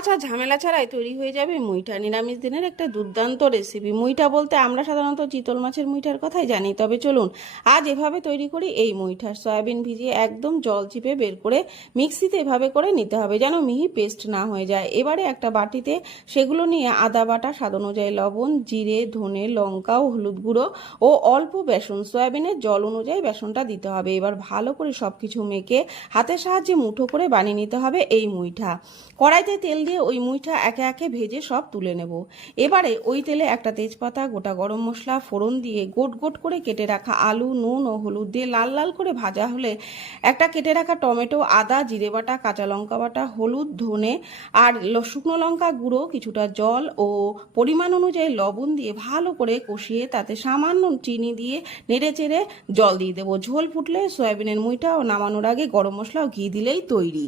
মাছ আর ঝামেলা ছাড়াই তৈরি হয়ে যাবে মুইঠা। নিরামিষ দিনের একটা দুর্দান্ত রেসিপি। মুইঠা বলতে আমরা সাধারণত চিতল মাছের মুইঠার কথাই জানি, তবে চলুন আজ এভাবে তৈরি করি এই মুইঠা। সয়াবিন ভিজিয়ে একদম জল চিপে বের করে মিক্সিতে এভাবে করে নিতে হবে যেন মিহি পেস্ট না হয়ে যায়। এবারে একটা বাটিতে সেগুলো নিয়ে আদা বাটা, স্বাদ অনুযায়ী লবণ, জিরে, ধনে, লঙ্কা ও হলুদ গুঁড়ো ও অল্প বেসন, সয়াবিনের জল অনুযায়ী বেসনটা দিতে হবে। এবার ভালো করে সবকিছু মেখে হাতের সাহায্যে মুঠো করে বানিয়ে নিতে হবে এই মুইঠা। কড়াইতে তেল দিয়ে ওই মুইঠা একে একে ভেজে সব তুলে নেব। এবারে ওই তেলে একটা তেজপাতা, গোটা গরম মশলা ফোড়ন দিয়ে গোট গোট করে কেটে রাখা আলু, নুন ও হলুদ দিয়ে লাল লাল করে ভাজা হলে একটা কেটে রাখা টমেটো, আদা, জিরে বাটা, কাঁচা লঙ্কা বাটা, হলুদ, ধনে আর শুকনো লঙ্কা গুঁড়ো, কিছুটা জল ও পরিমাণ অনুযায়ী লবণ দিয়ে ভালো করে কষিয়ে তাতে সামান্য চিনি দিয়ে নেড়ে চেড়ে জল দিয়ে দেবো। ঝোল ফুটলে সয়াবিনের মুইঠা ও নামানোর আগে গরম মশলা ও ঘি দিলেই তৈরি।